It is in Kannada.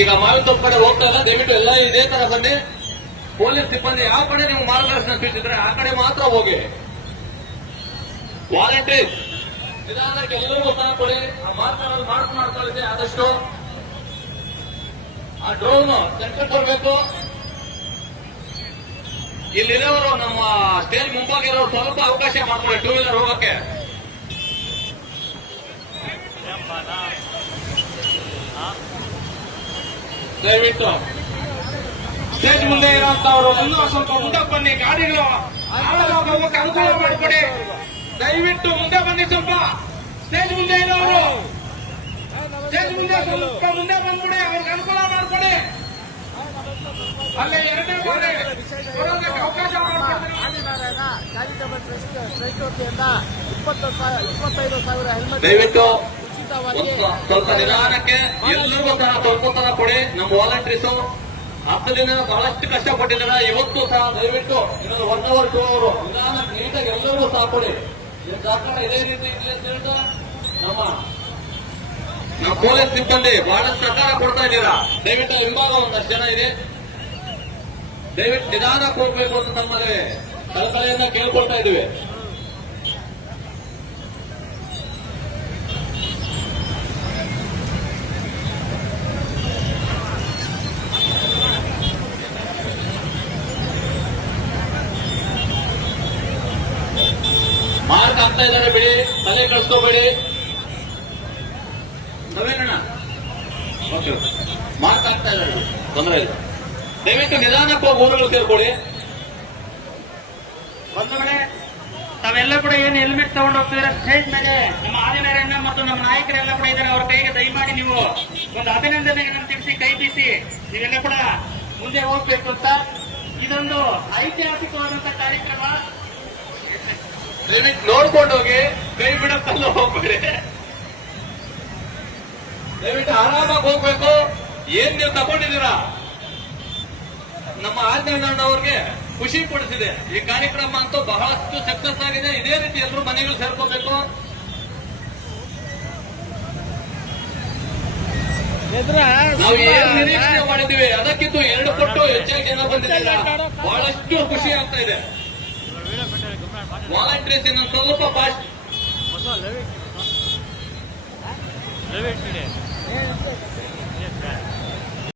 ಈಗ ಮಾವಿನತೋಪ್ ಕಡೆ ಹೋಗ್ತಾ ಇಲ್ಲ, ದಯವಿಟ್ಟು ಎಲ್ಲ ಇದೇ ತರ ಬನ್ನಿ. ಪೊಲೀಸ್ ಸಿಬ್ಬಂದಿ ಯಾವ ಕಡೆ ನೀವು ಮಾರ್ಗದರ್ಶನ ಸೂಚಿಸಿದ್ರೆ ಆ ಕಡೆ ಮಾತ್ರ ಹೋಗಿ. ವಾಲಂಟೀರ್ಸ್ ನಿಧಾನಕ್ಕೆ ಎಲ್ಲರಿಗೂ ಸಹ ಕೊಡಿ. ಆ ಮಾಡ್ತಾ ಇದೆ ಆದಷ್ಟು ಆ ಡ್ರೋನ್ ಸೆಂಟರ್ ಬರಬೇಕು. ಇಲ್ಲಿರೋರು ನಮ್ಮ ಸ್ಟೇಜ್ ಮುಂಭಾಗಿರೋರು ಸ್ವಲ್ಪ ಅವಕಾಶ ಮಾಡ್ಕೊಳ್ಳಿ ಟೂ ವೀಲರ್ ಹೋಗಕ್ಕೆ. ದಯವಿಟ್ಟು ಸ್ಟೇಜ್ ಮುಂದೆ ಇರುವಂತವರು ಇನ್ನೂ ಸ್ವಲ್ಪ ಮುಂದೆ ಬನ್ನಿ. ಗಾಡಿಗಳು ಹೋಗಕ್ಕೆ ಅನುಕೂಲ ಮಾಡಿಕೊಡಿ. ದಯವಿಟ್ಟು ಮುಂದೆ ಬನ್ನಿ. ಸ್ವಲ್ಪ ಸ್ಟೇಜ್ ಮುಂದೆ ಇರೋರು ಸ್ಟೇಜ್ ಮುಂದೆ ಸ್ವಲ್ಪ ಮುಂದೆ ಬಂದ್ಬಿಡಿ. ಅವ್ರಿಗೆ ಅನುಕೂಲ ಮಾಡಿಕೊಡಿ. ಅಲ್ಲೇ ಎರಡನೇ ಗೋಡೆ ಬರೋದಕ್ಕೆ ಅವಕಾಶ ಮಾಡಿಕೊಡಿ. ದಯವಿಟ್ಟು ಸ್ವಲ್ಪ ನಿಧಾನಕ್ಕೆ ಎಲ್ಲರಿಗೂ ಸಹ ಸ್ವಲ್ಪ ತರ ಕೊಡಿ. ನಮ್ಮ ವಾಲಂಟೀರ್ಸು 10 ದಿನ ಬಹಳಷ್ಟು ಕಷ್ಟಪಟ್ಟಿದ್ದಾರೆ. ಇವತ್ತು ಸಹ ದಯವಿಟ್ಟು ಇನ್ನೊಂದು 1 hour 2 hour ನಿಧಾನಕ್ಕೆ ನೀಟಾಗಿ ಎಲ್ಲರಿಗೂ ಸಹ ಕೊಡಿ. ಜಾರ್ಖಂಡ್ ಇದೇ ರೀತಿ ಇರಲಿ ಅಂತ ಹೇಳ್ತಾ ನಮ್ಮ ಪೊಲೀಸ್ ಸಿಬ್ಬಂದಿ ಬಹಳಷ್ಟು ಸಹಕಾರ ಕೊಡ್ತಾ ಇದ್ದೀರಾ. ದಯವಿಟ್ಟು ಹಿಂಭಾಗ ಒಂದಷ್ಟು ಜನ ಇದೆ, ದಯವಿಟ್ಟು ನಿಧಾನಕ್ಕೆ ಹೋಗ್ಬೇಕು ಅಂತ ತಮ್ಮಲ್ಲಿ ಕಳಕಳಿಯಿಂದ ಕೇಳ್ಕೊಳ್ತಾ ಇದ್ದೀವಿ. ಮಾರ್ಕ್ ಆಗ್ತಾ ಇದ್ದಾರೆ, ಬಿಡಿ, ತಲೆ ಕಳಿಸ್ಕೋಬೇಡಿ. ನವೇನಣ್ಣ ಮಾರ್ಕ್ ಆಗ್ತಾ ಇದ್ದಾರೆ, ತೊಂದರೆ ಇಲ್ಲ. ದಯವಿಟ್ಟು ನಿಧಾನಕ್ಕೆ ಹೋಗಿ ಊರುಗಳು ಸೇರ್ಕೊಳ್ಳಿ. ಬಂಧುಗಳೇ, ತಾವೆಲ್ಲ ಕೂಡ ಏನು ಹೆಲ್ಮೆಟ್ ತಗೊಂಡು ಹೋಗ್ತಿದ್ರೆ ಸ್ಟೇಜ್ ಮೇಲೆ ನಮ್ಮ ಆದಿನಾರಾಯಣ ಮತ್ತು ನಮ್ಮ ನಾಯಕರೆಲ್ಲ ಕೂಡ ಇದ್ದಾರೆ. ಅವರ ಕೈಗೆ ದಯಮಾಡಿ ನೀವು ಒಂದು ಅಭಿನಂದನೆಗಳನ್ನು ತಿಳಿಸಿ ಕೈ ಬೀಸಿ ನೀವೆಲ್ಲ ಕೂಡ ಮುಂದೆ ಹೋಗ್ಬೇಕು ಅಂತ. ಇದೊಂದು ಐತಿಹಾಸಿಕವಾದಂತಹ ಕಾರ್ಯಕ್ರಮ. ದಯವಿಟ್ಟು ನೋಡ್ಕೊಂಡು ಹೋಗಿ, ಕೈ ಬಿಡಕ್ಕಲ್ಲ ಹೋಗ್ಬೇಡಿ. ದಯವಿಟ್ಟು ಆರಾಮಾಗಿ ಹೋಗ್ಬೇಕು. ಏನ್ ನೀವು ತಗೊಂಡಿದ್ದೀರಾ ನಮ್ಮ ಆದಿನಾರಾಯಣ ಅವ್ರಿಗೆ ಖುಷಿ ಪಡಿಸಿದೆ. ಈ ಕಾರ್ಯಕ್ರಮ ಅಂತೂ ಬಹಳಷ್ಟು ಸಕ್ಸಸ್ ಆಗಿದೆ. ಇದೇ ರೀತಿ ಎಲ್ಲರೂ ಮನೆಗೂ ಸೇರ್ಕೋಬೇಕು. ನಾವು ಏನು ನಿರೀಕ್ಷೆ ಮಾಡಿದ್ದೀವಿ ಅದಕ್ಕಿಂತ 2 ಪಟ್ಟು ಹೆಚ್ಚಾಗಿ ಜನ ಬಂದಿದ್ದೀರಾ. ಬಹಳಷ್ಟು ಖುಷಿ ಆಗ್ತಾ ಇದೆ. ವಾಲಂಟೀರ್ಸ್ ಇನ್ನೊಂದು ಸ್ವಲ್ಪ ಫಾಸ್ಟ್.